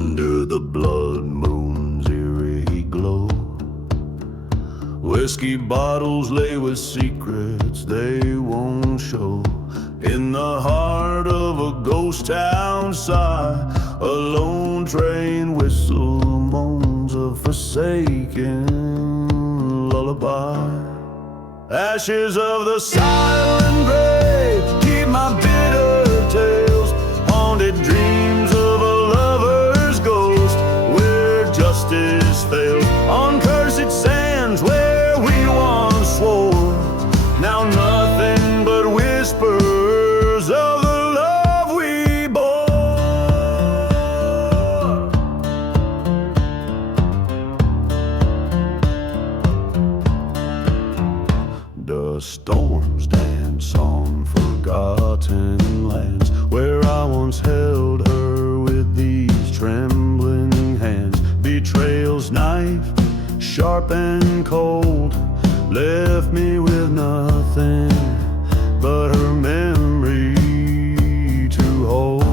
under the blood moon's eerie glow. Whiskey bottles lay with secrets they won't show. In the heart of a ghost town sigh, a lone train whistle moans a forsaken lullaby. Ashes of the silent grave keep my bitter tales, haunted dreams of a lover's ghost, where justice fails, on cursed sands where we once swore. Now nothing but whispers of the love we bore. The storms dance on forgotten lands, where I once held her with these trembling hands. Betrayal's knife, sharp and cold, left me with nothing but her memory to hold.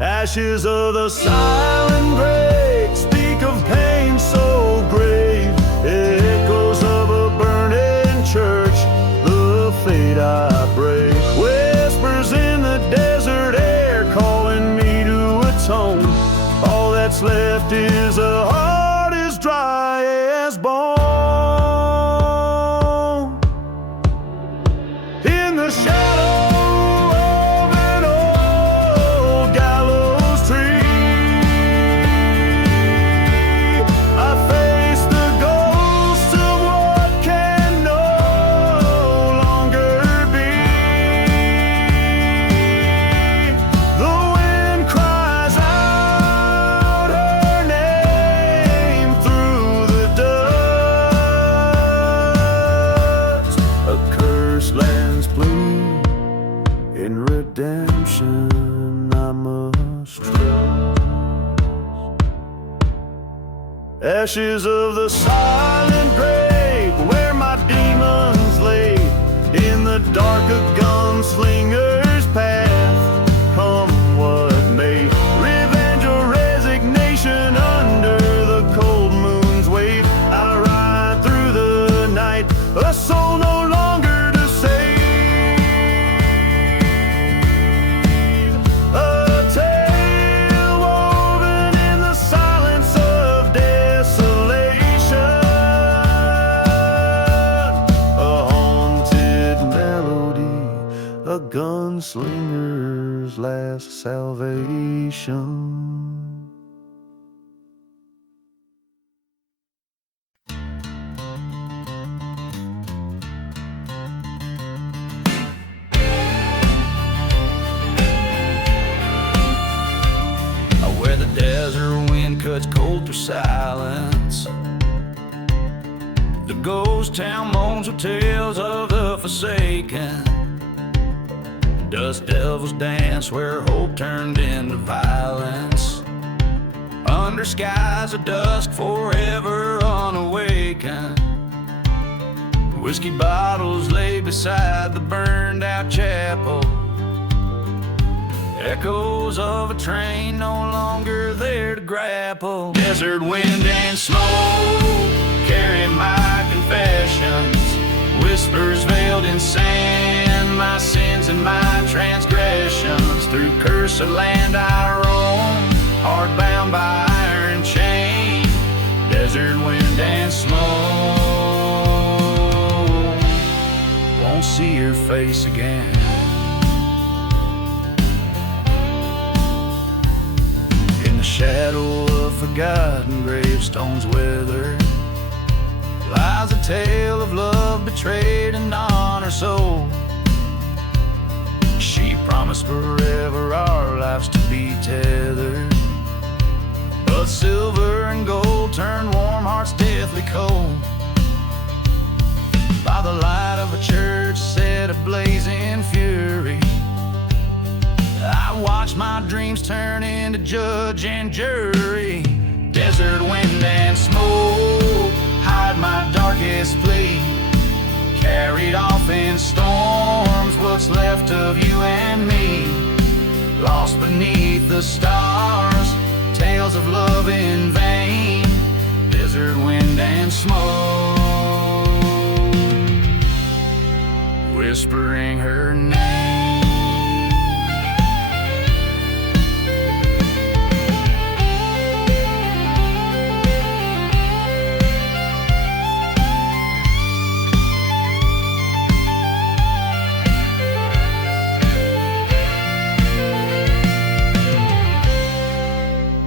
Ashes of the silent grave speak of pain so grave, echoes of a burning church, the fate I break. Whispers in the desert air calling me to atone. All that's left is a heart as dry as bone. In the shadow of an old gallows tree, I face the ghosts of what can no longer be. The wind cries out her name through the dust. A cursed land's plea, in redemption I must trust. Ashes of the silent grave, where my demons lay, in the dark a gunslinger's path, come what may. Revenge or resignation under the cold moon's weight, I ride through the night, a soul no longer to save. A tale woven in the silence of desolation, a haunted melody, a gunslinger's last salvation. Where the desert wind cuts cold through silence, the ghost town moans with tales of the forsaken. Dust devils dance where hope turned into violence, under skies of dusk forever unawakened. Whiskey bottles lay beside the burned out chapel, echoes of a train no longer there to grapple. Desert wind and smoke carry my confessions, whispers veiled in sand, my sins and my transgressions. Through cursed land I roam, heart bound by iron chain. Desert wind and smoke, won't see your face again. In the shadow of forgotten gravestones weathered, lies a tale of love betrayed and honor sold. She promised forever our lives to be tethered, but silver and gold turned warm hearts deathly cold. By the light of a church set ablaze in fury, I watched my dreams turn into judge and jury. Desert wind and smoke hide my darkest plea, carried off in storms what's left of you and me, lost beneath the stars, tales in vain. Desert wind and smoke, whispering her name.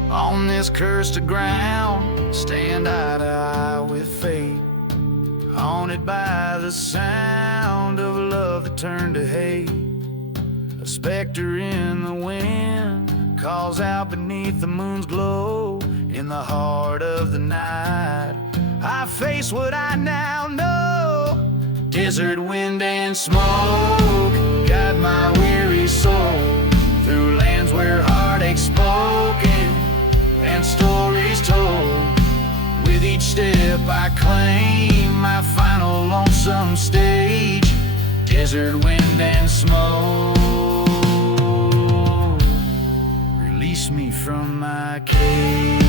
On this cursed ground, stand eye to eye with fate, haunted by the sound of love that turned to hate. A specter in the wind calls out beneath the moon's glow. In the heart of the night, I face what I now know. Desert wind and smoke guide my weary soul through lands where heartache's spoken and stories told. With each step I claim my final lonesome stage. Desert wind and smoke, release me from my cage.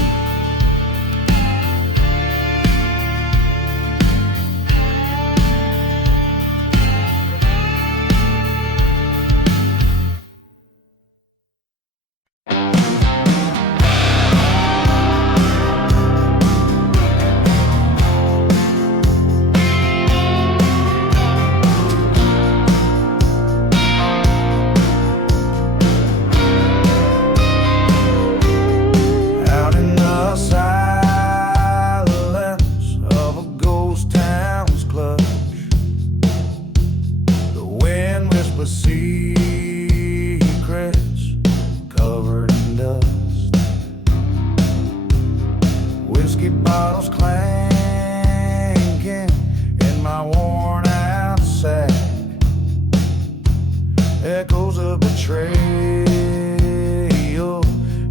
Echoes of betrayal,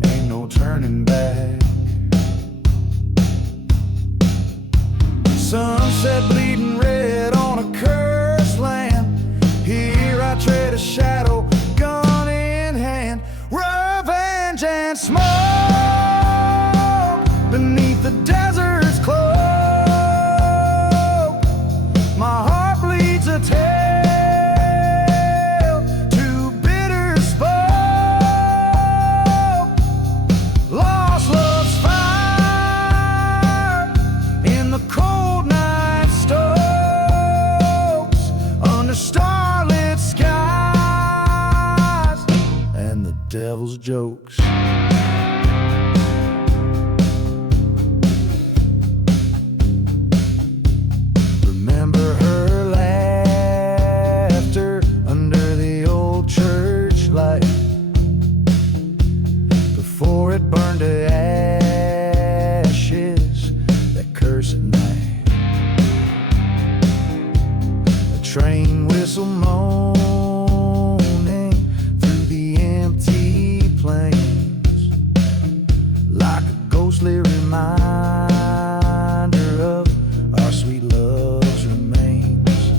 ain't no turning back. Sunset bleeding red on a cursed land. Here I tread a shadow, gun in hand. Revenge and smoke beneath the desert's cloak. My heart bleeds a tale. Devil's jokes. Remember her laughter under the old church light before it burned to ashes that cursed night. A train whistle moaned like a ghostly reminder of our sweet love's remains.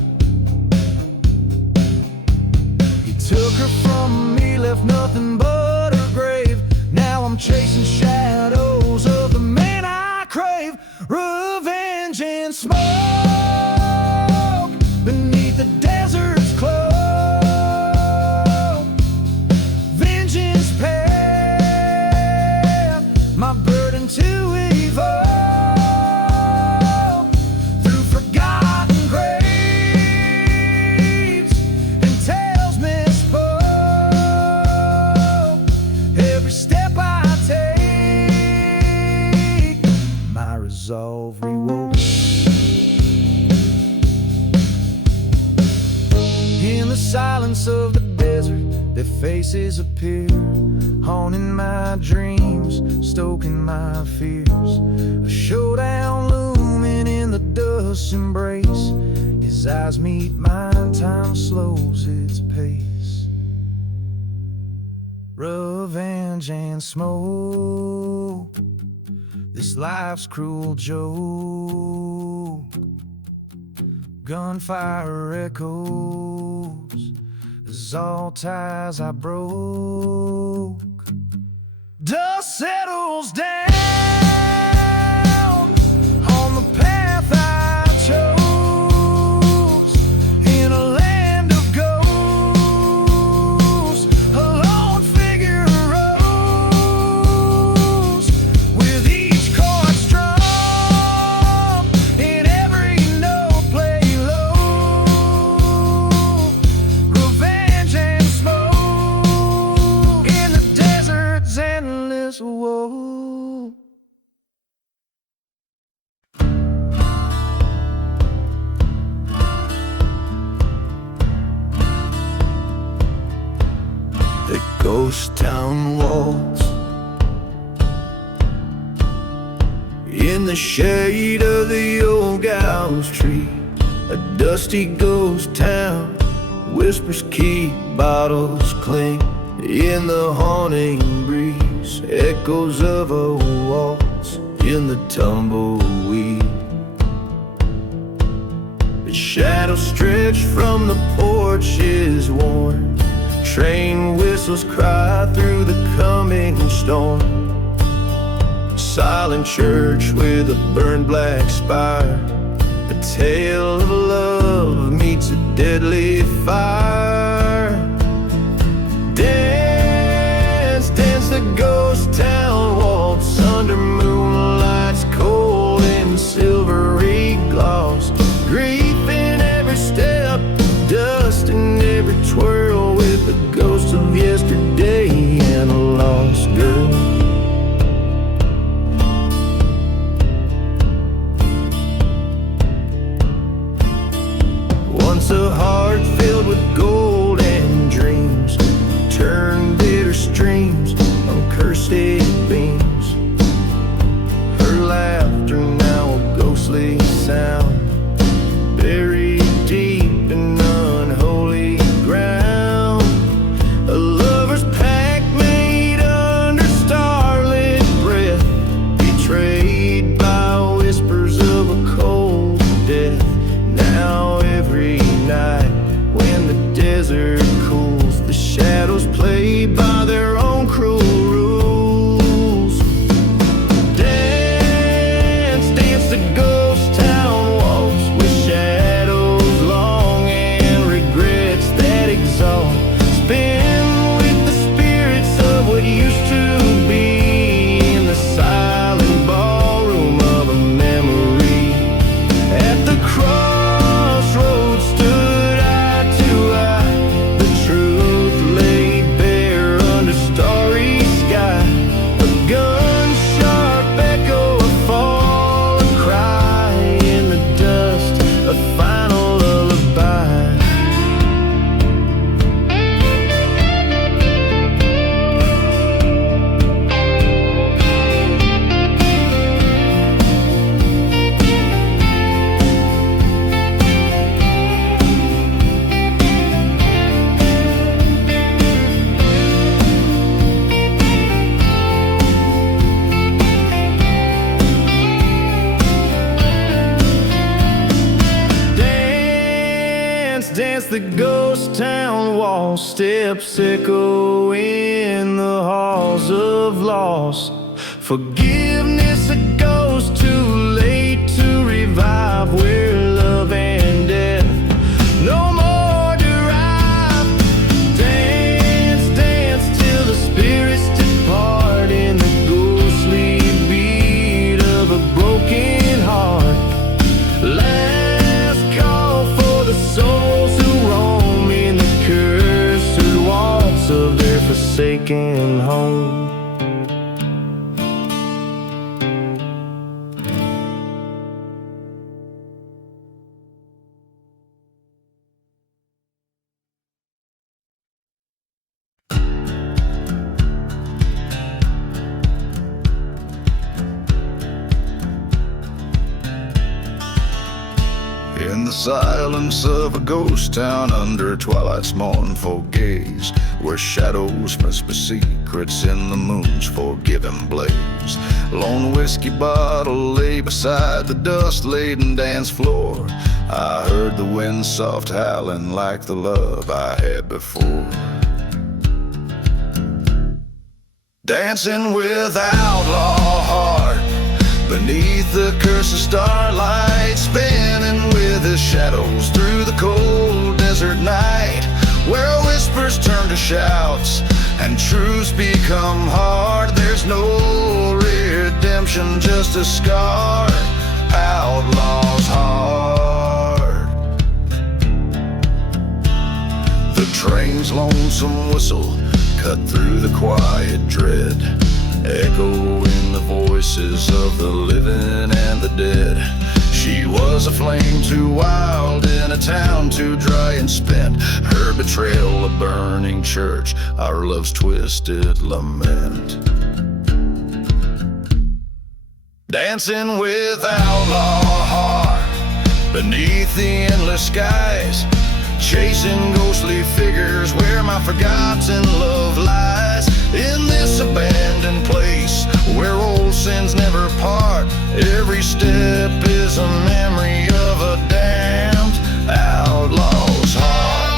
He took her from me, left nothing but her grave. Now I'm chasing shadows of the man I crave. Revenge and smoke beneath the desert's cloak. Vengeance my burden to evolve through forgotten graves and tales misspoke. Every step I take, my resolve rewoke. In the silence of the desert, their faces appear, haunting my dreams, stoking my fears. A showdown looming in the dust's embrace. His eyes meet mine, time slows its pace. Revenge and smoke, this life's cruel joke. Gunfire echoes as all ties I broke. Dust settles down. ghost town walls. In the shade of the old gallows tree, a dusty ghost town, whispers keep, bottles clink. In the haunting breeze, echoes of a waltz in the tumbleweed. The shadows stretch from the porches worn, train whistles cry through the coming storm. Silent church with a burned black spire, a tale of love meets a deadly fire. Dance, dance the ghost town waltz under moonlight's cold and silvery gloss. Grief in every step, dust in every twirl, with the ghost of yesterday and a lost girl. Once a heart filled with gold and dreams turned bitter streams on cursed beams. Her laughter now a ghostly sound, buried deep in unholy ground. A lover's pact made under starlit breath, betrayed by whispers of a cold death. Now every night when the desert cools, the shadows play by their own cruel rules. Dance, dance the ghost town waltz, with shadows long and regrets that exalt. Spin with the spirits of what used to be, in the silent ballroom of a memory. At the crossroads stood eye to eye, the truth laid bare under starry sky. A gun-sharp echo, a fall, a cry in the dust, a final lullaby. Dance, dance the ghost town waltz, steps echo in the halls of loss. Forgiveness a ghost too late to revive, where love and death no more derive. Dance, dance till the spirits depart, in the ghostly beat of a broken heart. Last call for the souls who roam in the cursed waltz of their forsaken home. In the silence of a ghost town, under twilight's mournful gaze, where shadows whisper secrets in the moon's forgiving blaze. Lone whiskey bottle lay beside the dust-laden dance floor. I heard the wind soft howling like the love I had before. Dancing with outlaw heart beneath the cursed starlight, spinning with his shadows through the cold desert night, where whispers turn to shouts and truths become hard. There's no redemption, just a scar, outlaw's heart. The train's lonesome whistle cut through the quiet dread, echoing the voices of the living and the dead. She was a flame too wild in a town too dry and spent. Her betrayal, a burning church, our love's twisted lament. Dancing with outlaw heart beneath the endless skies, chasing ghostly figures where my forgotten love lies. In this abandoned place where old sins never part, every step is a memory of a damned outlaw's heart.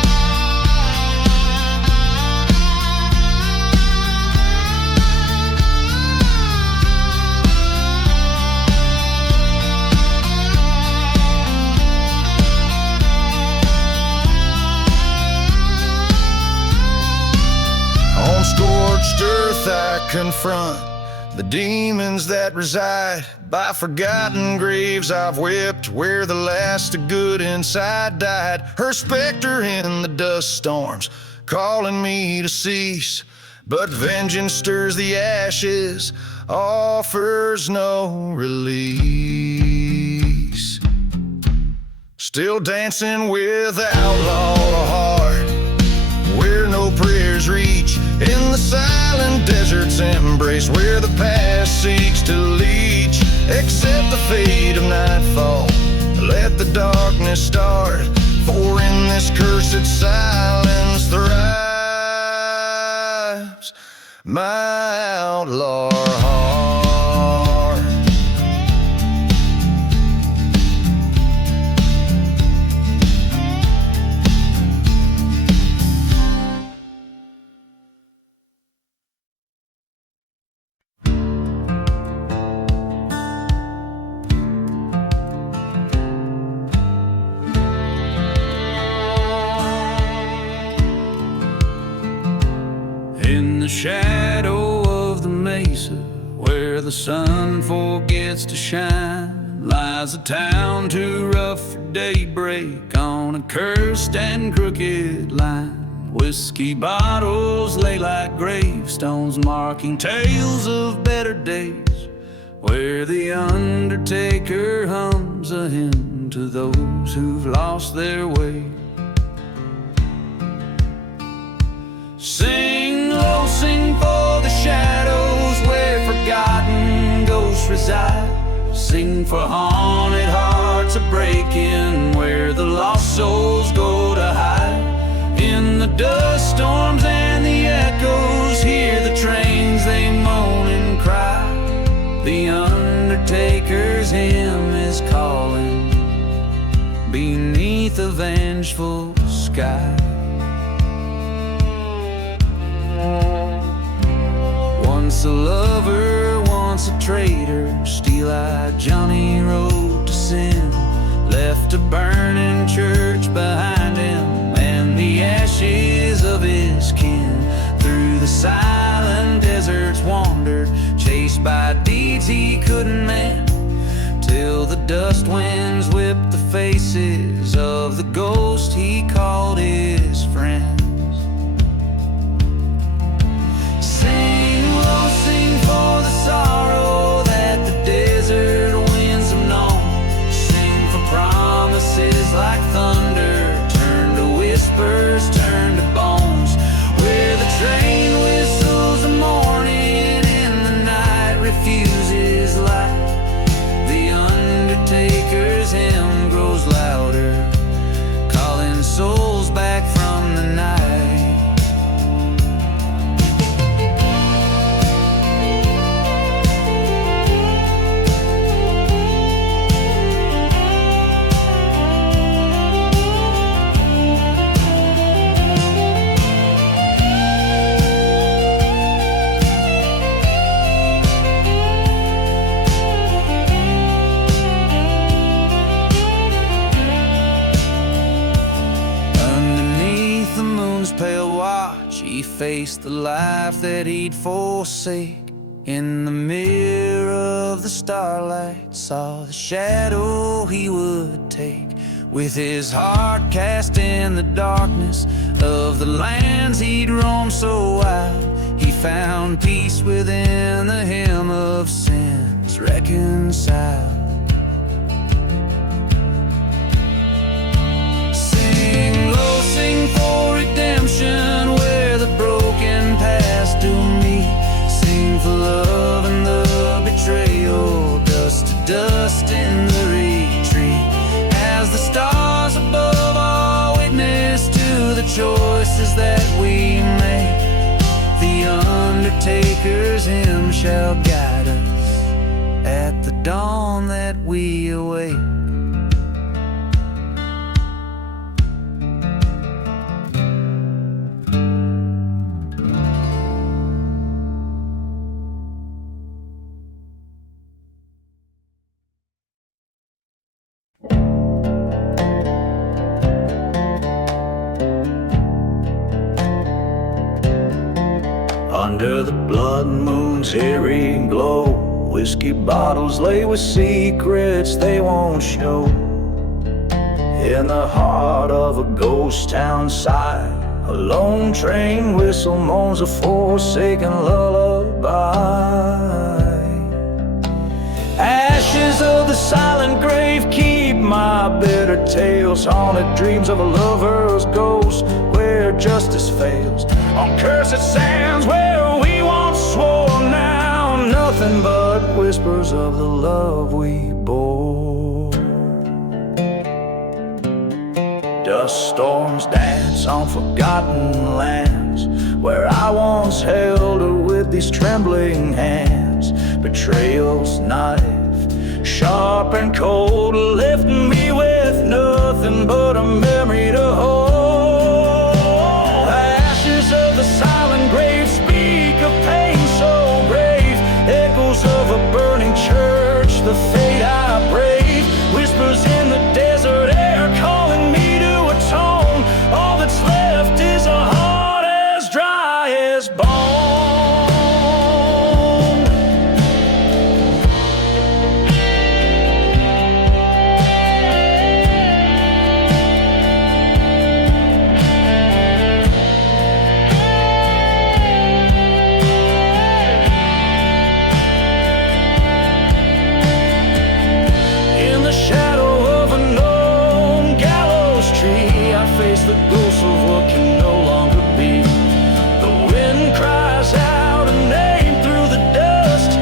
On scorched earth I confront the demons that reside by forgotten graves I've wept, where the last of good inside died. Her specter in the dust storms, calling me to cease, but vengeance stirs the ashes, offers no release. Still dancing with outlaw heart, where no prayers reach, in the silent desert's embrace, where the past seeks to leech. Accept the fate of nightfall, let the darkness start, for in this cursed silence thrives my outlaw heart. In the shadow of the mesa, where the sun forgets to shine, lies a town too rough for daybreak on a cursed and crooked line. Whiskey bottles lay like gravestones, marking tales of better days, where the undertaker hums a hymn to those who've lost their way. Sing, oh, sing for the shadows where forgotten ghosts reside. Sing for haunted hearts a-breaking, where the lost souls go to hide. In the dust storms and the echoes, hear the trains, they moan and cry. The undertaker's hymn is calling beneath a vengeful sky. Once a lover, once a traitor, steel-eyed Johnny rode to sin, left a burning church behind him and the ashes of his kin. Through the silent deserts wandered, chased by deeds he couldn't mend, till the dust winds whipped the faces of the ghost he called his friends. Sing, oh, sing for the sorrow that the desert winds have known. Sing for promises like thunder, turn to whispers, turn to bones, where the train whistles a morning and the night refuses light. The undertaker's hymn grows louder, calling souls back from the night. He faced the life that he'd forsake. In the mirror of the starlight, saw the shadow he would take. With his heart cast in the darkness of the lands he'd roamed so wild, he found peace within the hymn of sins reconciled. choices that we make, the undertaker's hymn shall guide us at the dawn that we awake. Under the blood moon's eerie glow, whiskey bottles lay with secrets they won't show. In the heart of a ghost town side, a lone train whistle moans a forsaken lullaby. Ashes of the silent grave keep my bitter tales, haunted dreams of a lover's ghost where justice fails. On cursed sands where we once swore, now nothing but whispers of the love we bore. Dust storms dance on forgotten lands, where I once held her with these trembling hands. Betrayal's knife, sharp and cold, left me with nothing but a memory to hold. Ashes of the silent grave speak of pain so brave, echoes of a burning church, the fate I brave. Whispers in the desert air calling me to atone. All that's left is a heart as dry as bone. The ghost of what can no longer be. The wind cries out a name through the dust,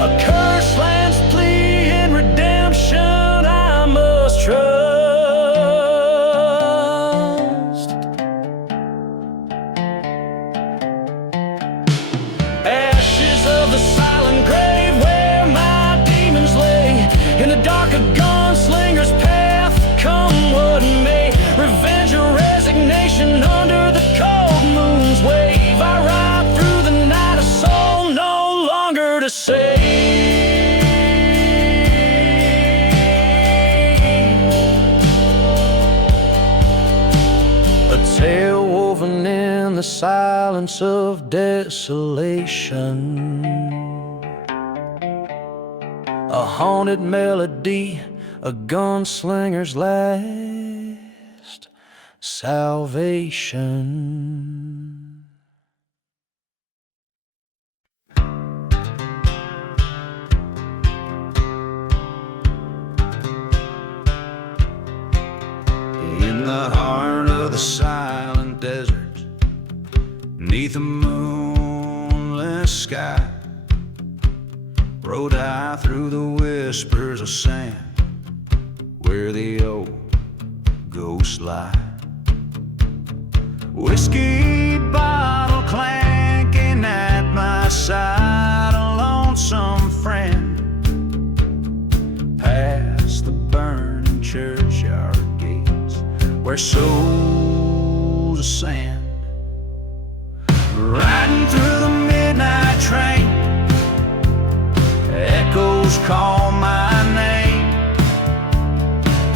a cursed land's plea in redemption I must trust. Ashes of the silent grave where my demons lay, in the dark a gunslinger's path, come what may. Revenge or resignation under the cold moon's wave, I ride through the night, a soul no longer to save. A tale woven in the silence of desolation, a haunted melody, a gunslinger's last salvation. In the heart of the silent desert, neath a moonless sky, rode I through the whispers of sand, where the old ghosts lie. Whiskey bottle clanking at my side, a lonesome friend, past the burning churchyard gates, where souls ascend. Riding through the midnight train, echoes call my name,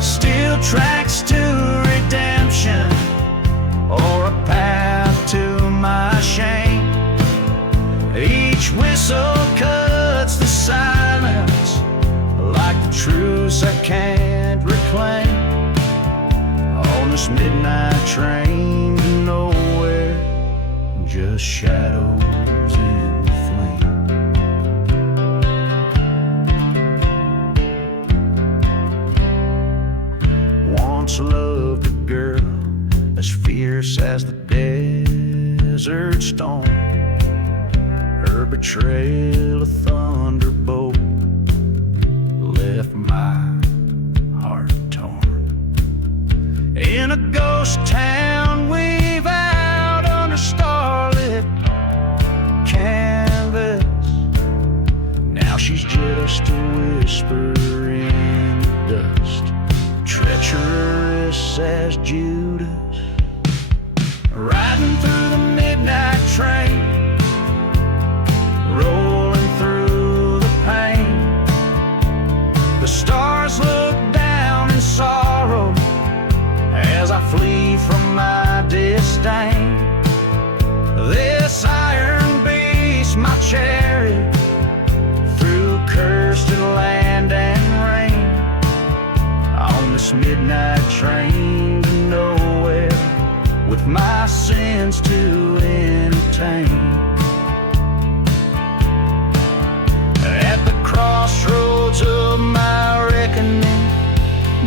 steel tracks to redemption, or a path to my shame. Each whistle cuts the silence like the truths I can't reclaim. On this midnight train to nowhere, just shadows in the flame. Once loved a girl as fierce as the desert storm, her betrayal a thunderbolt left my heart torn. In a ghost town we've just a whisper in the dust, treacherous as Judas. Riding through the midnight train, rolling through the pain. The stars look down in sorrow as I flee from my disdain. This iron beast, my chariot, through cursed land and rain. On this midnight train to nowhere, with my sins to entertain. At the crossroads of my reckoning,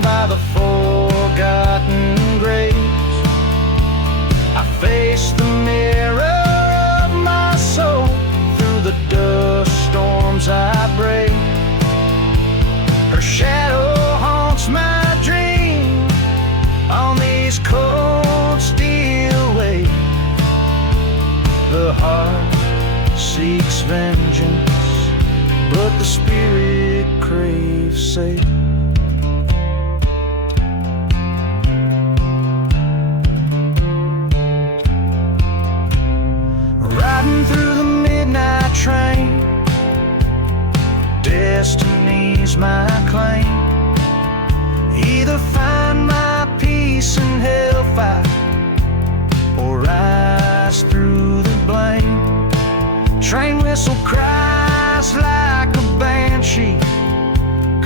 by the forgotten graves, I face the mirror of my soul. Through the dust storms I brave, her shadow haunts my dream on these cold steel waves. The heart seeks vengeance, but the spirit craves safe. Riding through the midnight train, destiny's my claim. Either find my peace in hellfire, or rise through the blame. Train whistle cries like a banshee,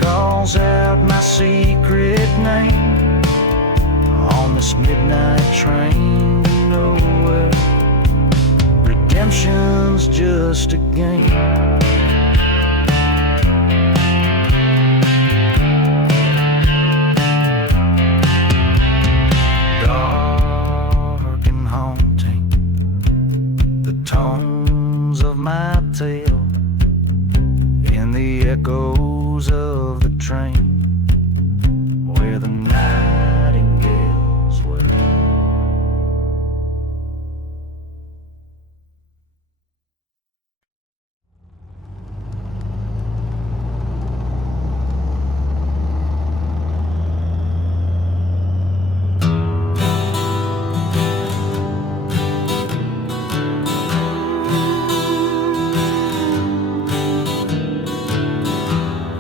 calls out my secret name. On this midnight train to nowhere, redemption's just a game. Dark and haunting, the tones of my tale in the echoes of the train where the nightingales wail.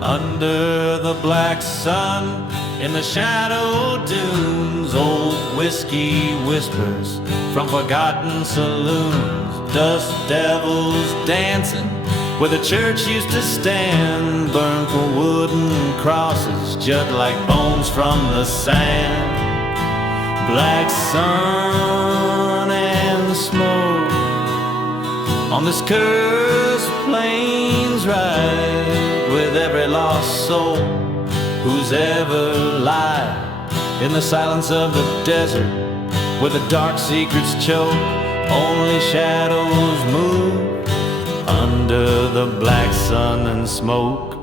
Under the black sun, in the shadow dunes, old whiskey whispers from forgotten saloons. Dust devils dancing where the church used to stand, burned for wooden crosses, jut like bones from the sand. Black sun and smoke on this cursed plains ride, with every lost soul who's ever lied in the silence of the desert, where the dark secrets choke. Only shadows move under the black sun and smoke.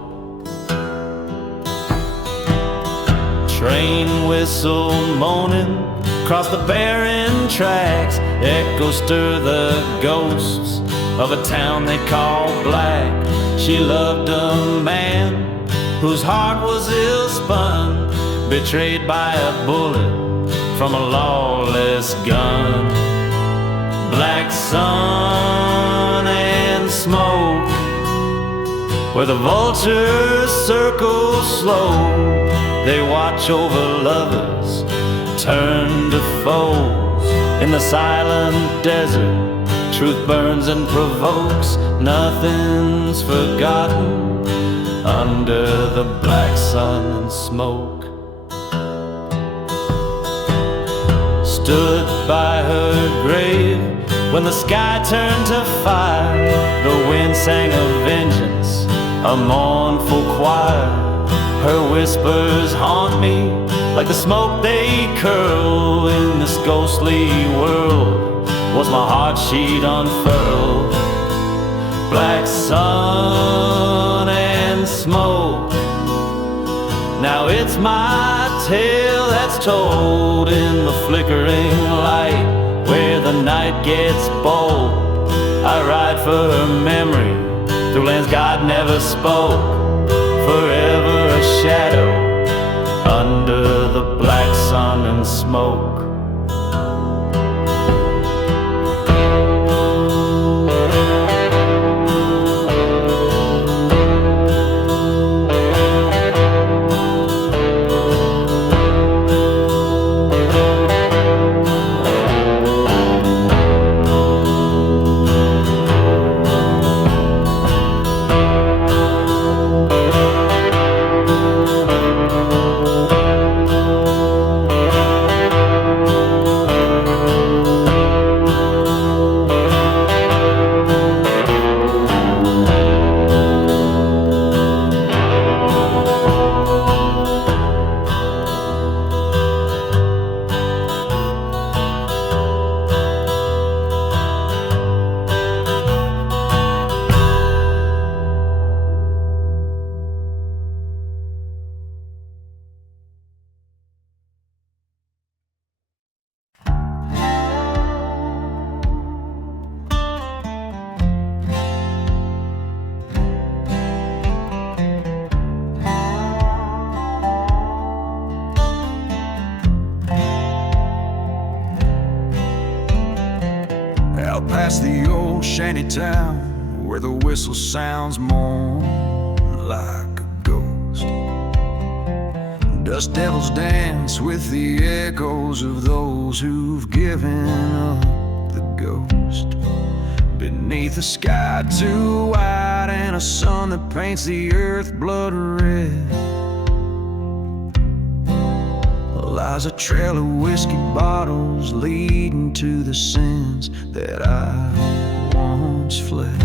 Train whistle moaning across the barren tracks, echoes stir the ghosts of a town they call black. She loved a man whose heart was ill-spun, betrayed by a bullet from a lawless gun. Black sun and smoke, where the vultures circle slow. They watch over lovers turn to foes in the silent desert. Truth burns and provokes, nothing's forgotten under the black sun and smoke. Stood by her grave when the sky turned to fire. The wind sang of vengeance, a mournful choir. Her whispers haunt me like the smoke they curl. In this ghostly world was my heart she'd unfurl. Black sun and smoke, now it's my tale that's told in the flickering light where the night gets bold. I ride for her memory through lands God never spoke. shadow under the black sun and smoke. Out past the old shanty town, where the whistle sounds more like a ghost. Dust devils dance with the echoes of those who've given up the ghost. Beneath a sky too white and a sun that paints the earth blood red, lies a trail of whiskey bottles leading to the sins that I once fled.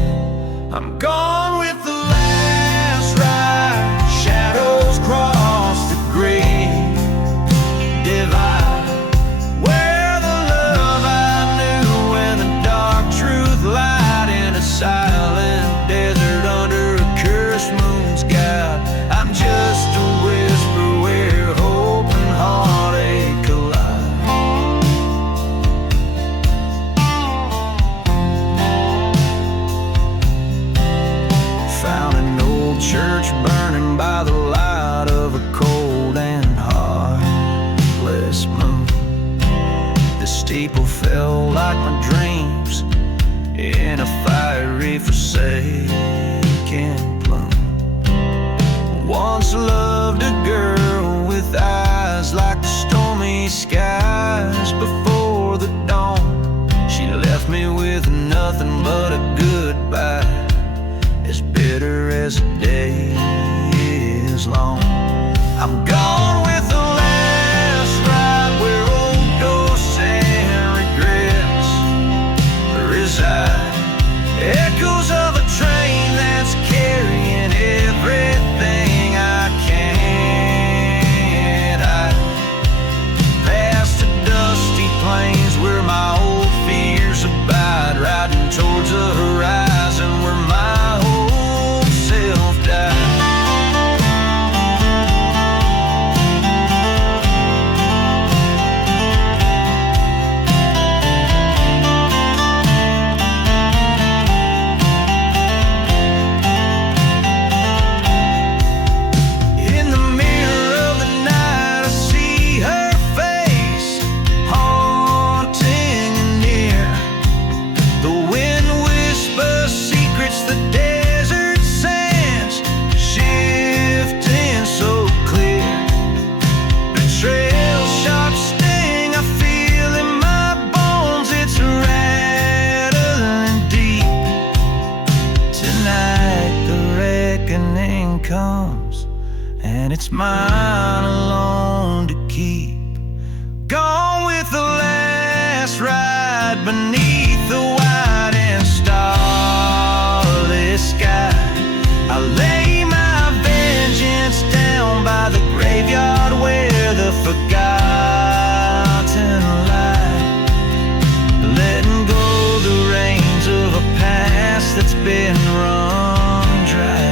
I'm gone with the last ride. Shadows cross the great divide, where the love I knew and the dark truth lied in a silent desert under a cursed moon's guide. I'm just a whisper where hope and heartache collide. Found an old church burning by the light of a cold and heartless moon. The steeple fell like my dreams in a fiery forsaken plume. Once loved a girl with eyes like the stormy skies before the dawn. She left me with nothing but a goodbye, as bitter as a day is long. I'm gone with the last ride, where old ghosts and regrets reside. Echoes of a train that's carrying everything I can't hide. Past the dusty plains where my old fears abide, riding towards the horizon where my old self died. In the mirror of the night, I see her face, haunting and near. The wind whispers secrets, the desert sands shifting so clear. Betrayal, sharp sting, I feel in my bones. It's rattling deep. Tonight the reckoning comes, and it's mine alone to keep. Gone with the last ride beneath the white and starless sky. I lay my vengeance down by the graveyard where the forgotten lie, letting go the reins of a past that's been run dry.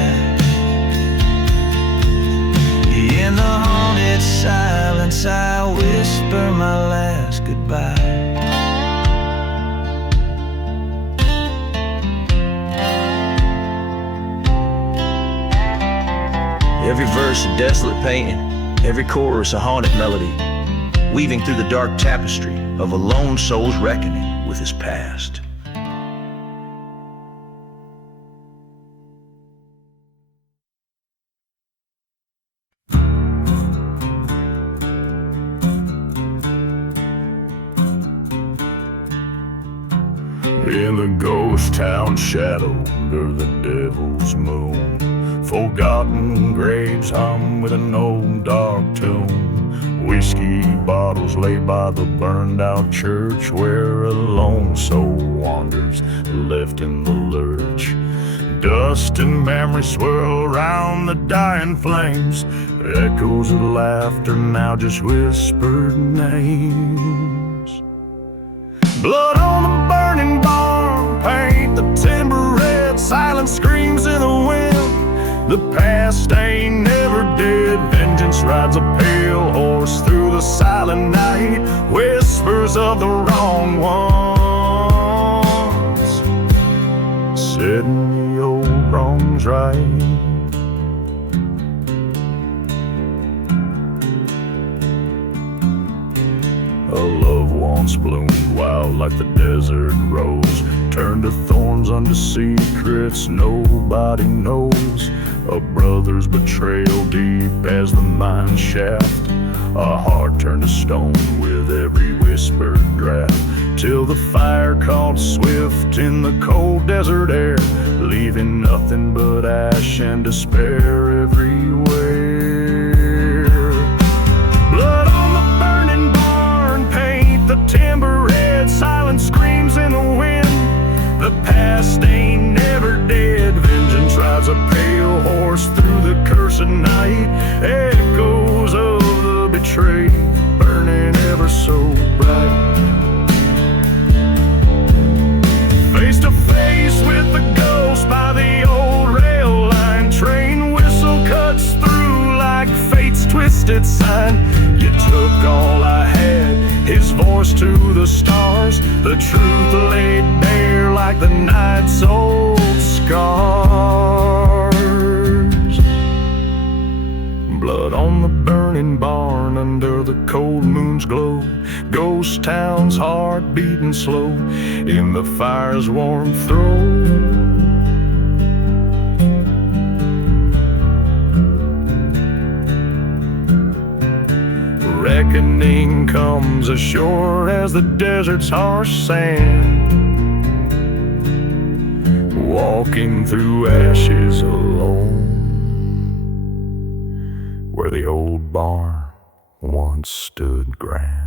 In the haunted silence, I whisper my last goodbye. Every verse a desolate painting, every chorus a haunted melody, weaving through the dark tapestry of a lone soul's reckoning with his past. In the ghost town shadow under the devil's moon, forgotten graves hum with an old dark tune. Whiskey bottles lay by the burned out church where a lone soul wanders, left in the lurch. Dust and memory swirl around the dying flames, echoes of laughter now just whispered names. Blood on the burning barn, paint the timber red, silent screams in the wind. The past ain't never dead, vengeance rides a pale horse through the silent night, whispers of the wrong ones, setting the old wrongs right. A love once bloomed wild like the desert rose, turned to thorns under secrets nobody knows. A brother's betrayal deep as the mine shaft, a heart turned to stone with every whispered draft, till the fire caught swift in the cold desert air, leaving nothing but ash and despair everywhere. Blood on the burning barn, paint the timber red, silent screams in the wind. The past ain't never dead, vengeance rides a pale horse through the cursed night, echoes of the betrayed burning ever so bright. Face to face with the ghost by the old rail line, train whistle cuts through like fate's twisted sign. You took all I had, his voice to the stars, the truth laid bare like the night's old scars. Blood on the burning barn under the cold moon's glow, ghost town's heart beating slow in the fire's warm throe. Reckoning comes as sure as the desert's harsh sand, walking through ashes alone, where the old barn once stood grand.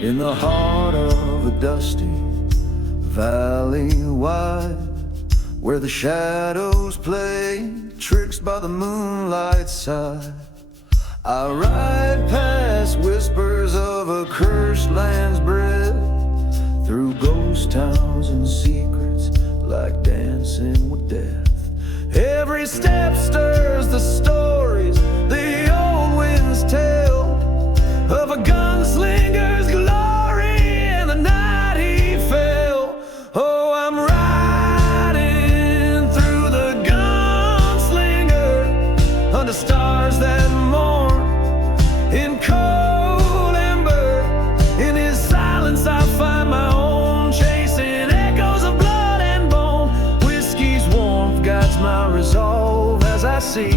In the heart of a dusty valley wide, where the shadows play tricks by the moonlight's side, I ride past whispers of a cursed land's breath, through ghost towns and secrets like dancing with death. Every step stirs the stories the old winds tell of a gunslinger's glory and the night he fell. Oh, I'm riding through the gunslinger under stars that mourn in cold ember. In his silence I find my own, chasing echoes of blood and bone. Whiskey's warmth guides my resolve as I seek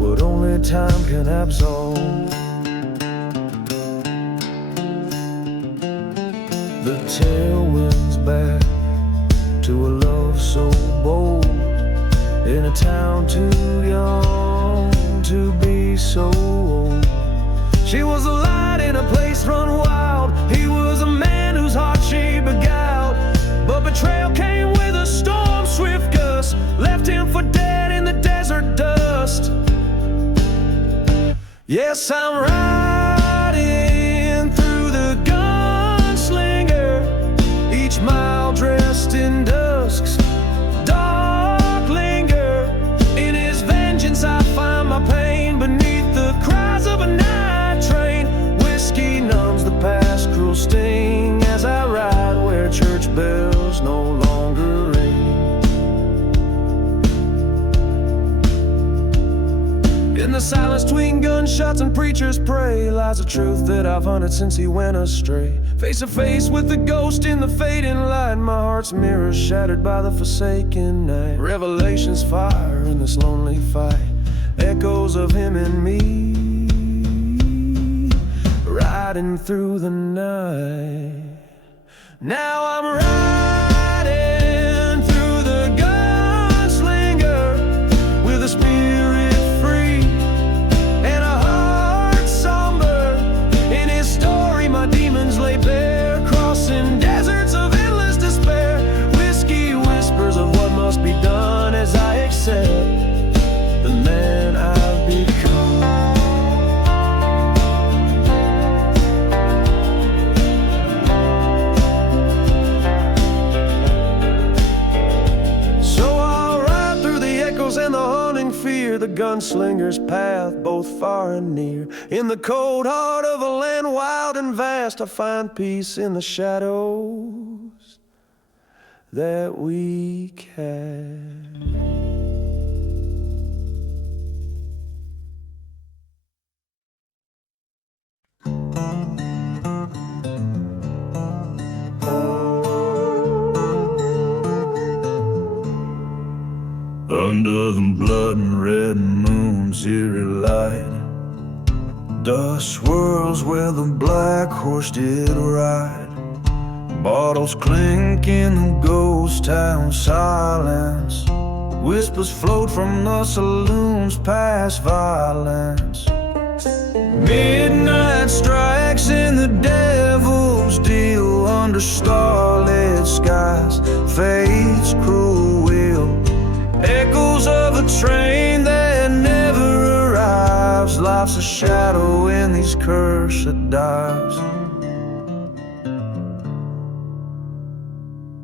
what only time can absolve. The tailwinds back to a love so bold, in a town too young to be so old. She was a light in a place run wild, he was a man whose heart she beguiled. But betrayal came with a storm, swift gust left him for dead in the desert dust. Yes, I'm right the silence between gunshots and preachers pray lies a truth that I've hunted since he went astray. Face to face with the ghost in the fading light, my heart's mirror shattered by the forsaken night. Revelations fire in this lonely fight, echoes of him and me, riding through the night. Now I'm riding through the gunslinger with a spirit free and a heart somber. In his story my demons lay bare, crossing deserts of endless despair. Whiskey whispers of what must be done as I accept the man I've become. And the haunting fear, the gunslinger's path, both far and near. In the cold heart of a land wild and vast, I find peace in the shadows that we cast. Under the blood and red moon's eerie light, dust swirls where the black horse did ride. Bottles clink in the ghost town silence, whispers float from the saloons past violence. Midnight strikes in the devil's deal under starlit skies, fate's cruel wheel. Echoes of a train that never arrives, life's a shadow in these cursed dives.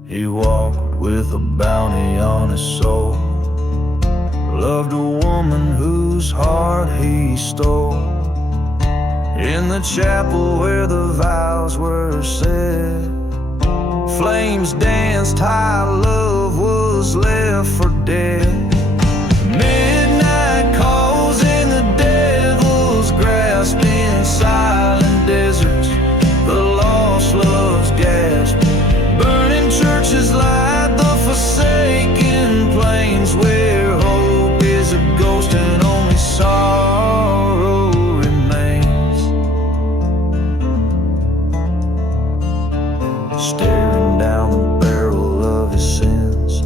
He walked with a bounty on his soul, loved a woman whose heart he stole. In the chapel where the vows were said, flames danced high, love was left for dead. Midnight calls in the devil's grasp, in silent deserts the lost love's gasp. Burning churches light the forsaken plains, where hope is a ghost and only sorrow remains. Staring down the barrel of his sins,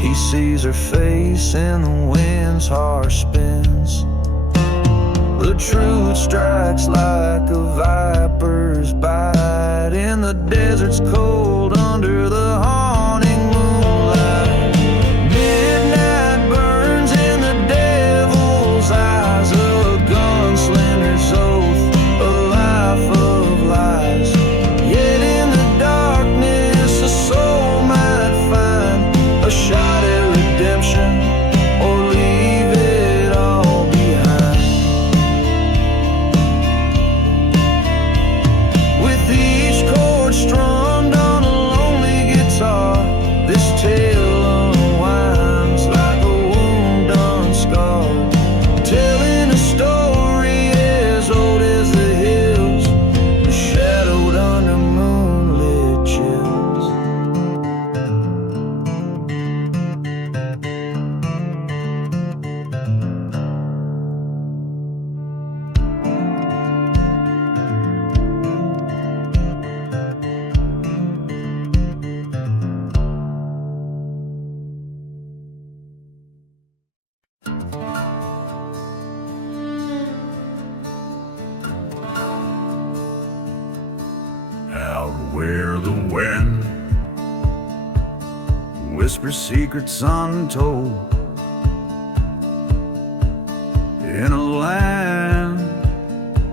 he sees her face and the wind's harsh spins. The truth strikes like a viper's bite in the desert's cold under the haunting moonlight. Midnight burns in the devil's eyes, a gunslinger's oath, a life of lies. Yet in the darkness a soul might find a shot at redemption, or leave it all behind. With each chord strummed on a lonely guitar, this tale unwinds like a wound unscarred, telling a story as old as the hills, shadowed under moonlit chills. Out where the wind whispers secrets untold, in a land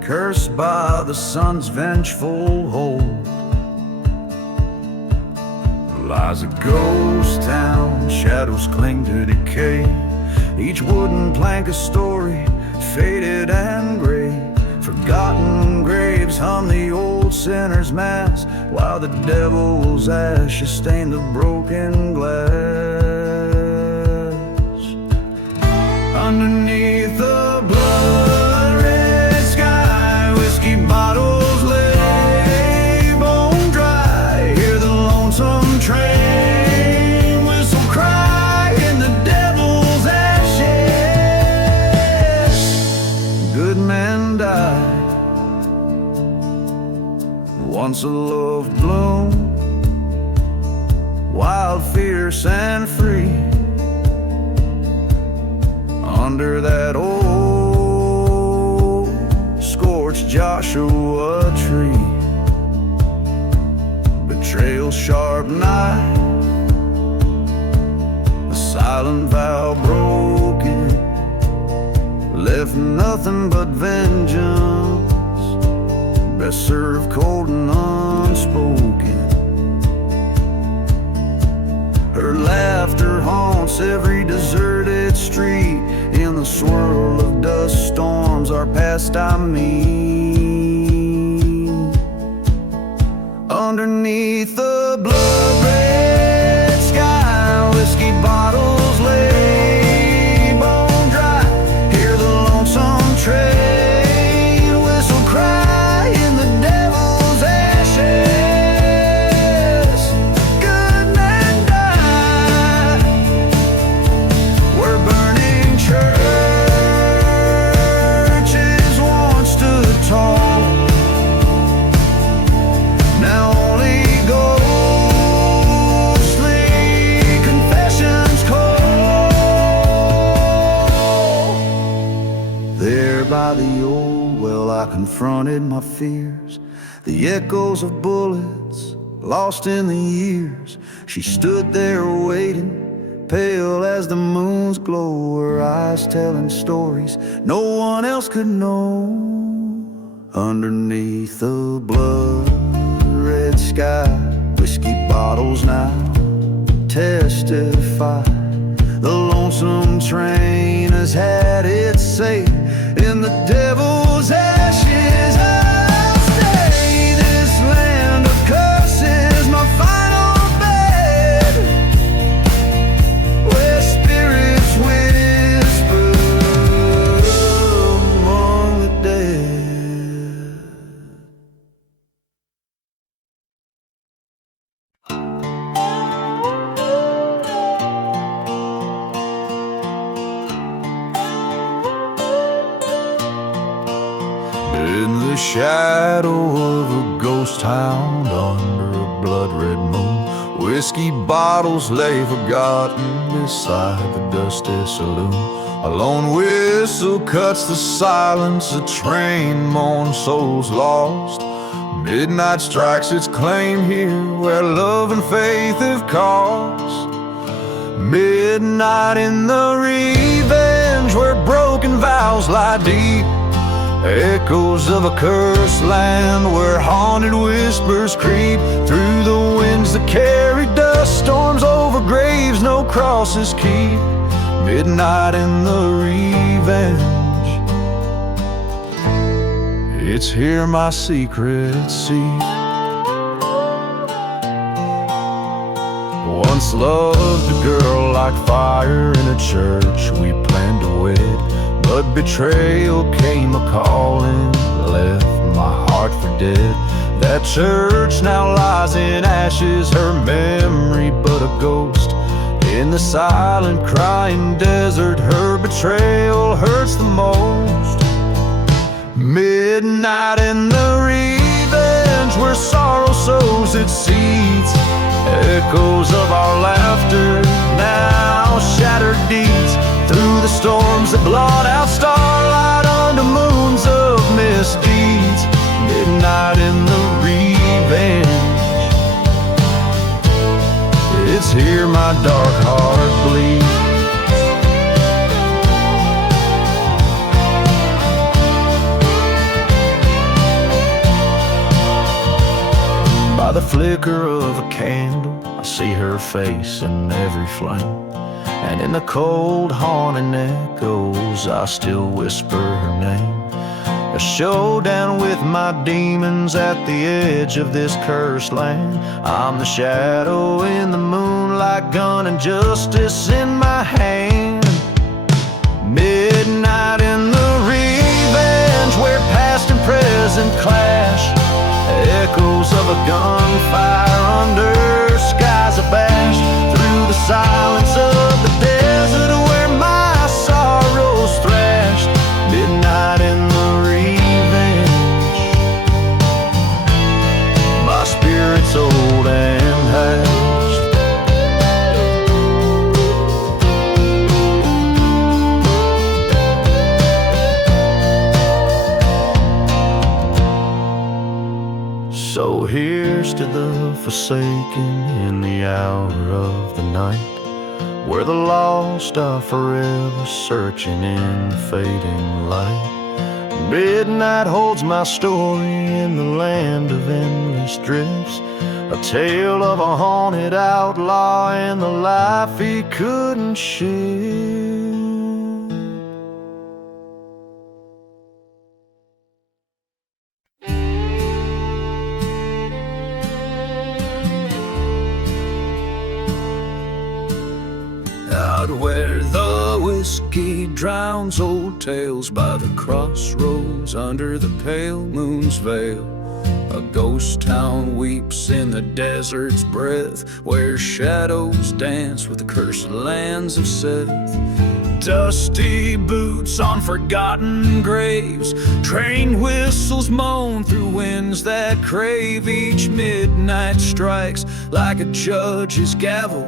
cursed by the sun's vengeful hold, lies a ghost town, shadows cling to decay. Each wooden plank a story, faded and gray. Forgotten graves hum the old sinner's mass, while the devil's ashes stain the broken glass. Underneath the blood once a love bloom, wild, fierce, and free, under that old scorched Joshua tree. Betrayal's sharp knife, a silent vow broken, left nothing but vengeance, best served cold and unspoken. Her laughter haunts every deserted street, in the swirl of dust storms our pastime meet. Underneath the blood-red sky, whiskey bottles lay bone dry. Hear the lonesome train whistle cry in the devil's ashes. Good men die where burning churches once stood tall. Now only ghostly confessions call. There by the old well I confronted my fears, the echoes of bullets lost in the years. She stood there waiting, pale as the moon's glow, her eyes telling stories no one else could know. Underneath the blood-red sky, whiskey bottles now testify. The lonesome train has had its say, in the devil's ashes I'll stay. This land of curses, my final bed, where spirits whisper among the dead. In the shadow of a ghost town under a blood-red moon, whiskey bottles lay forgotten beside the dusty saloon. A lone whistle cuts the silence, a train mourns souls lost. Midnight strikes its claim here where love and faith have caused. Midnight in the revenge where broken vows lie deep, echoes of a cursed land where haunted whispers creep through the winds that carry dust storms over graves no crosses keep. Midnight in the revenge, it's here my secrets see. Once loved a girl like fire in a church we planned to wed, but betrayal came a-calling, left my heart for dead. That church now lies in ashes, her memory but a ghost. In the silent crying desert, her betrayal hurts the most. Midnight in the revenge where sorrow sows its seeds, echoes of our laughter, now shattered deeds. Through the storms that blot out starlight under moons of misdeeds. Midnight in the revenge, it's here my dark heart bleeds. By the flicker of a candle, I see her face in every flame, and in the cold haunting echoes I still whisper her name. A showdown with my demons at the edge of this cursed land. I'm the shadow in the moonlight, gun and justice in my hand. Midnight in the revenge where past and present clash, echoes of a gunfire under skies abashed. Through the silence of the desert where my sorrows thrashed. Midnight in the revenge, forsaken in the hour of the night, where the lost are forever searching in the fading light. Midnight holds my story in the land of endless drifts, a tale of a haunted outlaw and the life he couldn't share. Out where the whiskey drowns old tales by the crossroads under the pale moon's veil, a ghost town weeps in the desert's breath, where shadows dance with the cursed lands of Seth. Dusty boots on forgotten graves, train whistles moan through winds that crave. Each midnight strikes like a judge's gavel,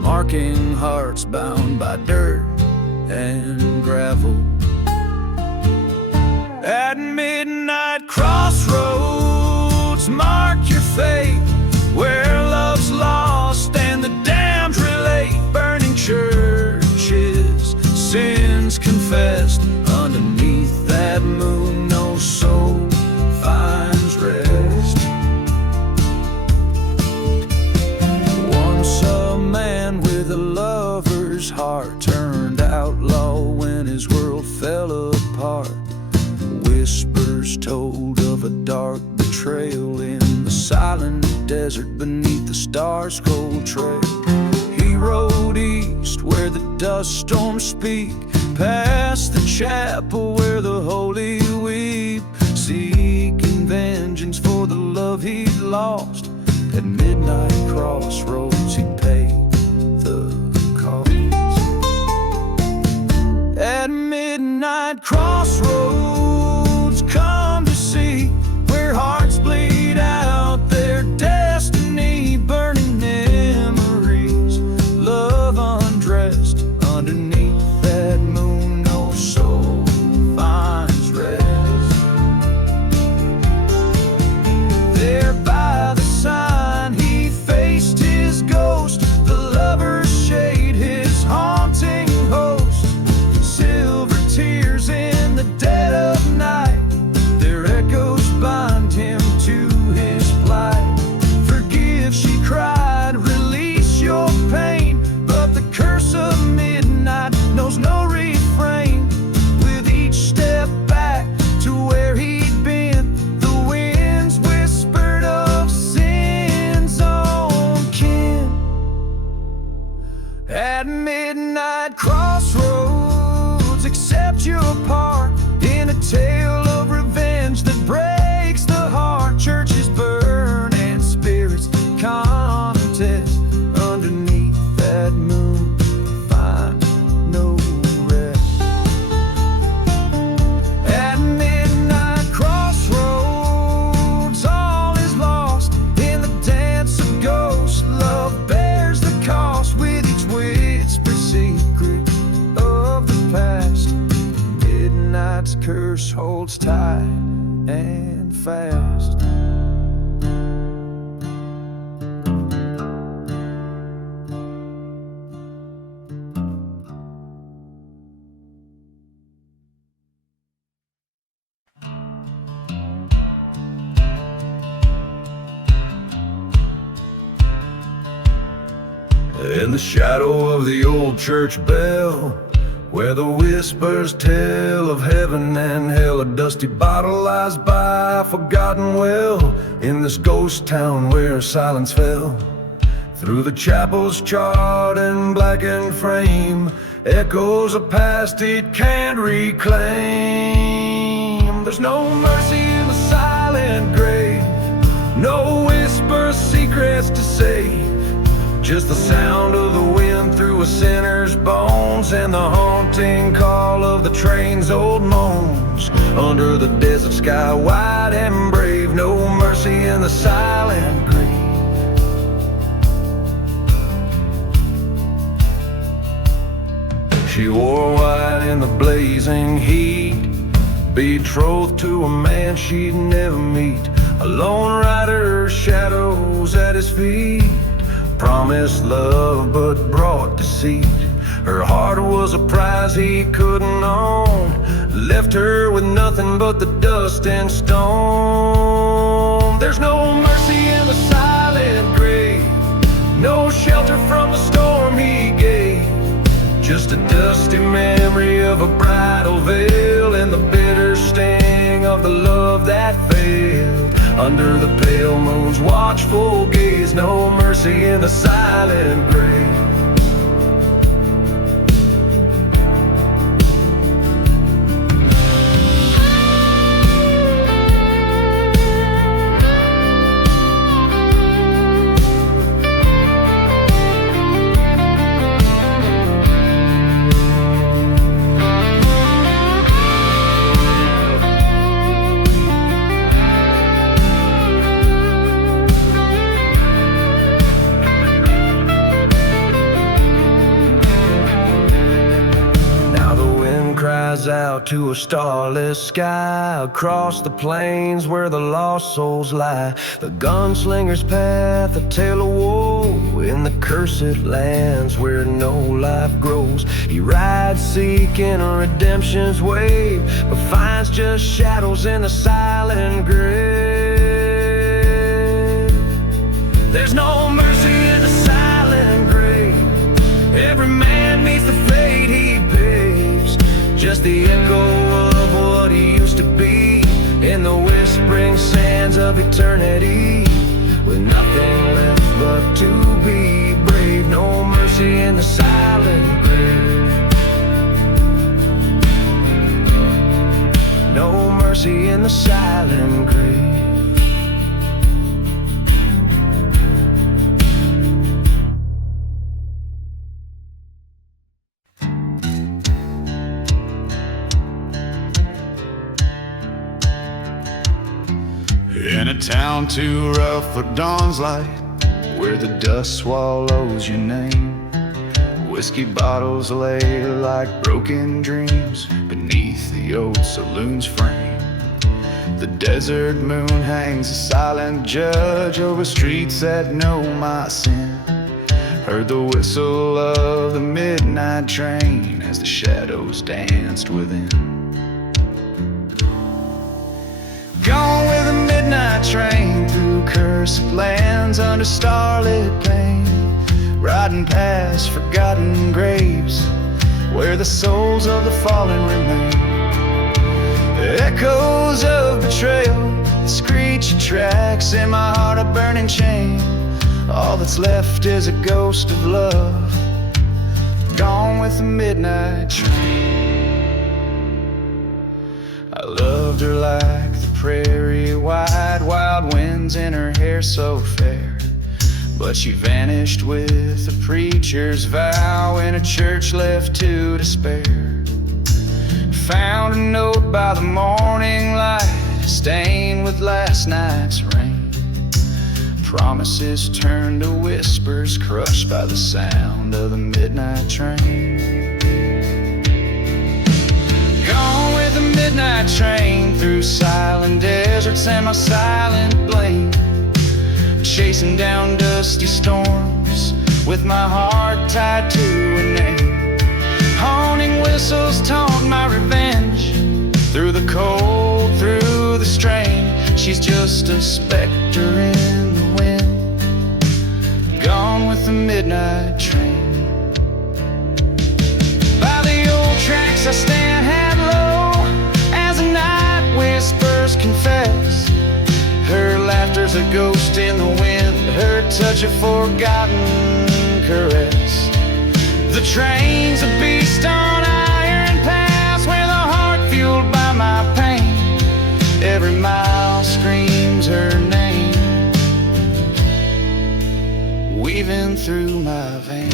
marking hearts bound by dirt and gravel. At midnight crossroads, mark your fate, where love's lost and the damned relate. Burning churches, sins confessed, underneath that moon no soul finds rest. Once a man with a lover's heart turned outlaw when his world fell apart. Whispers told of a dark betrayal in the silent desert beneath the stars' cold trail. He rode east where the dust storms speak, past the chapel where the holy weep, seeking vengeance for the love he'd lost. At midnight crossroads he'd pay the cost. At midnight crossroads, come to see where hearts bleed out their destiny. Burning memories, love undressed, underneath that moon no soul finds rest. There by the sign he faced his ghost, the lover's shade, his haunting host. Silver tears in the dead of night, their echoes bind him to his plight. Forgive, she cried, release your pain, but the curse of midnight knows no refrain. With each step back to where he'd been, the winds whispered of sin's own kin. At midnight crossroads, accept your part in a tale of revenge that breaks the heart. Churches burn and spirits contest, underneath that moon find no rest. At midnight crossroads, all is lost in the dance of ghosts. Love bears the cost with each whisper secret of the past. Midnight's curse holds tight and fast. In the shadow of the old church bell, where the whispers tell of heaven and hell, a dusty bottle lies by a forgotten well. In this ghost town where silence fell, through the chapel's charred and blackened frame, echoes of past it can't reclaim. There's no mercy in the silent grave, no whisper secrets to save, just the sound of the wind through a sinner's bones, and the haunting call of the train's old moans. Under the desert sky wide and brave, no mercy in the silent grave. She wore white in the blazing heat, betrothed to a man she'd never meet. A lone rider, shadows at his feet. Promised love but brought deceit. Her heart was a prize he couldn't own. Left her with nothing but the dust and stone. There's no mercy in the silent grave, no shelter from the storm he gave. Just a dusty memory of a bridal veil and the bitter sting of the love that failed. Under the pale moon's watchful gaze, no mercy in the silent grave. Out to a starless sky, across the plains where the lost souls lie. The gunslinger's path, a tale of woe, in the cursed lands where no life grows. He rides seeking a redemption's wave, but finds just shadows in the silent grave. There's no mercy in the silent grave. Every man meets the fate he paves. Just the echo of what he used to be in the whispering sands of eternity, with nothing left but to be brave. No mercy in the silent grave. No mercy in the silent grave. In a town too rough for dawn's light, where the dust swallows your name, whiskey bottles lay like broken dreams beneath the old saloon's frame. The desert moon hangs a silent judge over streets that know my sin. Heard the whistle of the midnight train as the shadows danced within. Gone with the midnight train through cursed lands under starlit pain, riding past forgotten graves where the souls of the fallen remain. Echoes of betrayal, the screech of tracks in my heart, a burning chain. All that's left is a ghost of love, gone with the midnight train. I loved her like the prairie wide, wild winds in her hair so fair, but she vanished with a preacher's vow in a church left to despair. Found a note by the morning light, stained with last night's rain. Promises turned to whispers, crushed by the sound of the midnight train. Gone with the midnight train through silent deserts and my silent blame, chasing down dusty storms with my heart tied to a name. Haunting whistles taunt my revenge, through the cold, through the strain. She's just a specter in the wind, gone with the midnight train. By the old tracks I stand head low as the night whispers confess. Her laughter's a ghost in the wind, her touch a forgotten caress. The train's a beast on iron paths, where the heart fueled by my pain, every mile screams her name, weaving through my veins.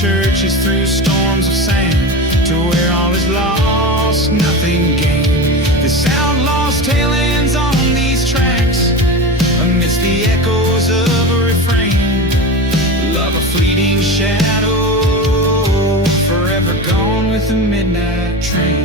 churches through storms of sand, to where all is lost, nothing gained. This outlaw's tale ends on these tracks, amidst the echoes of a refrain. Love a fleeting shadow, forever gone with the midnight train.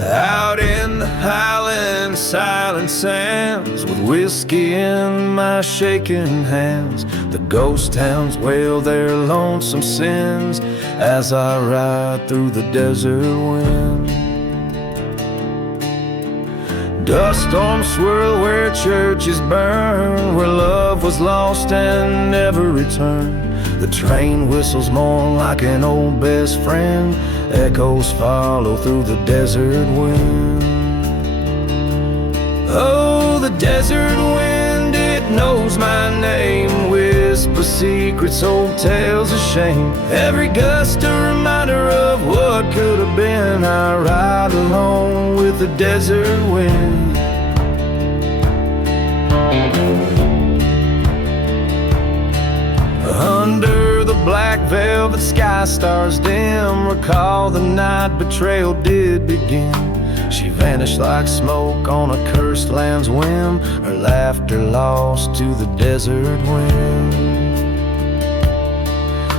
Out in the Highland silent sands, with whiskey in my shaking hands, the ghost towns wail their lonesome sins as I ride through the desert wind. Dust storms swirl where churches burn, where love was lost and never returned. The train whistles mourn like an old best friend, echoes follow through the desert wind. Oh, the desert wind, it knows my name, whispers secrets, old tales of shame. Every gust a reminder of what could have been. I ride alone with the desert wind. Under the black velvet sky stars dim, recall the night betrayal did begin. She vanished like smoke on a cursed land's whim, her laughter lost to the desert wind.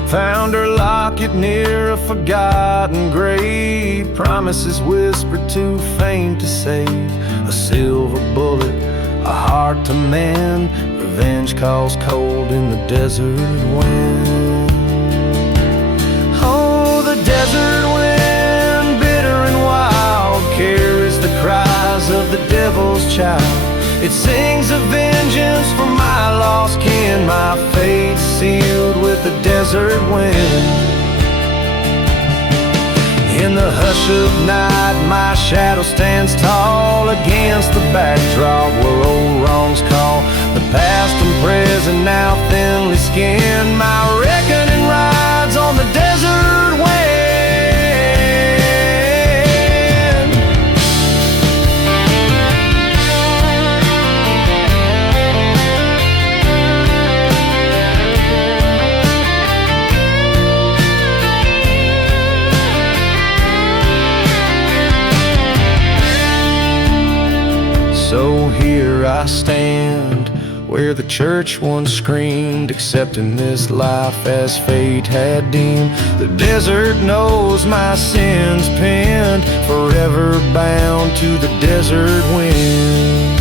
Found her locket near a forgotten grave, promises whispered too faint to save. A silver bullet, a heart to mend, revenge calls cold in the desert wind. Oh, the desert wind, bitter and wild, carries the cries of the devil's child. It sings a vengeance for my lost kin, my fate sealed with the desert wind. In the hush of night, my shadow stands tall against the backdrop where old wrongs call. The past and present now thinly skinned, my reckoning rides on the desert wind. So here I stand, where the church once screamed, accepting this life as fate had deemed. The desert knows my sins pinned, forever bound to the desert wind.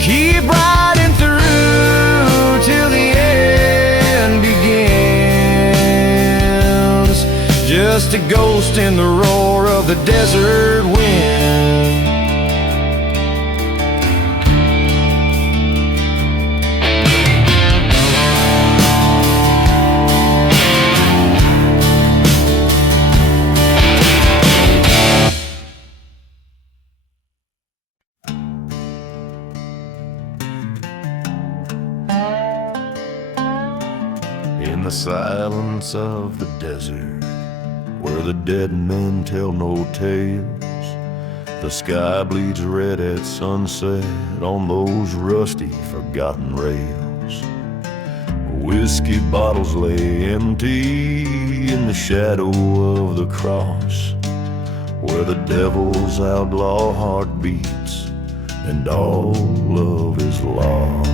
Keep riding through till the end begins, just a ghost in the roar of the desert wind. In the silence of the desert, where the dead men tell no tales, the sky bleeds red at sunset on those rusty, forgotten rails. Whiskey bottles lay empty in the shadow of the cross, where the devil's outlaw heart beats and all love is lost.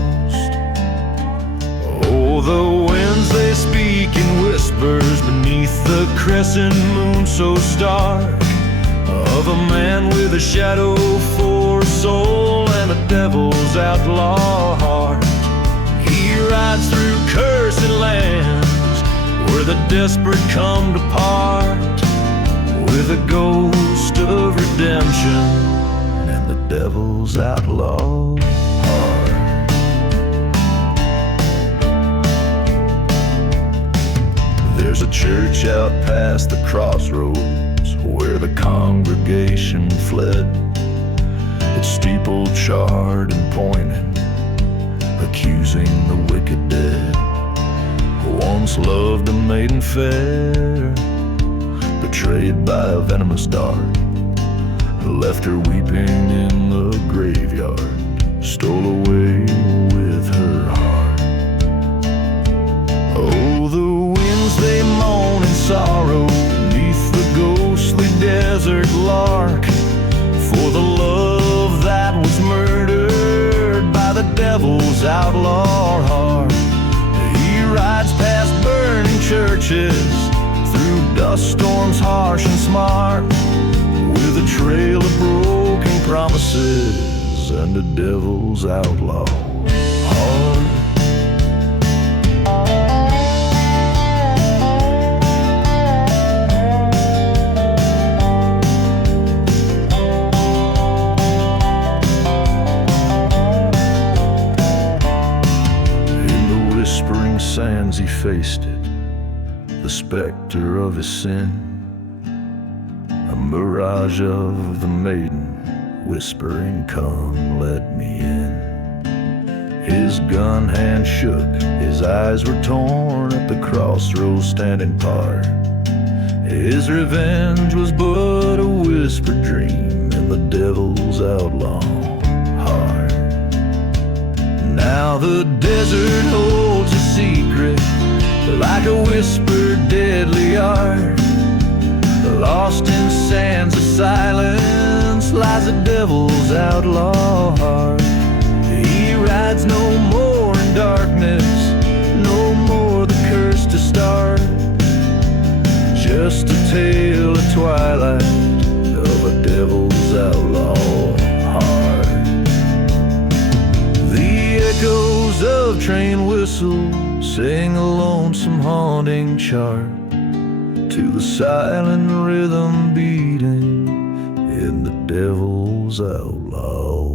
Oh, the winds they speak in whispers beneath the crescent moon so stark, of a man with a shadow for a soul and a devil's outlaw heart. He rides through cursed lands where the desperate come to part, with a ghost of redemption and the devil's outlaw heart. There's a church out past the crossroads where the congregation fled. Its steeple charred and pointed, accusing the wicked dead. once loved a maiden fair, betrayed by a venomous dart, left her weeping in the graveyard, stole away with her heart. Oh, the winds they moan in sorrow neath the ghostly desert lark, for the love that was murdered by the devil's outlaw heart. He rides past burning churches, through dust storms harsh and smart, with a trail of broken promises and a devil's outlaw heart. In the whispering sands he faced it, the specter of his sin, a mirage of the maiden whispering, "Come, let me in." His gun hand shook, his eyes were torn at the crossroads standing part. His revenge was but a whispered dream in the devil's outlaw heart. Now the desert holds a secret, like a whispered deadly art. Lost in sands of silence lies a devil's outlaw heart. He rides no more in darkness, no more the curse to start, just a tale of twilight of a devil's outlaw heart. The echoes of train whistles sing a lonesome haunting chart to the silent rhythm beating in the devil's outlaw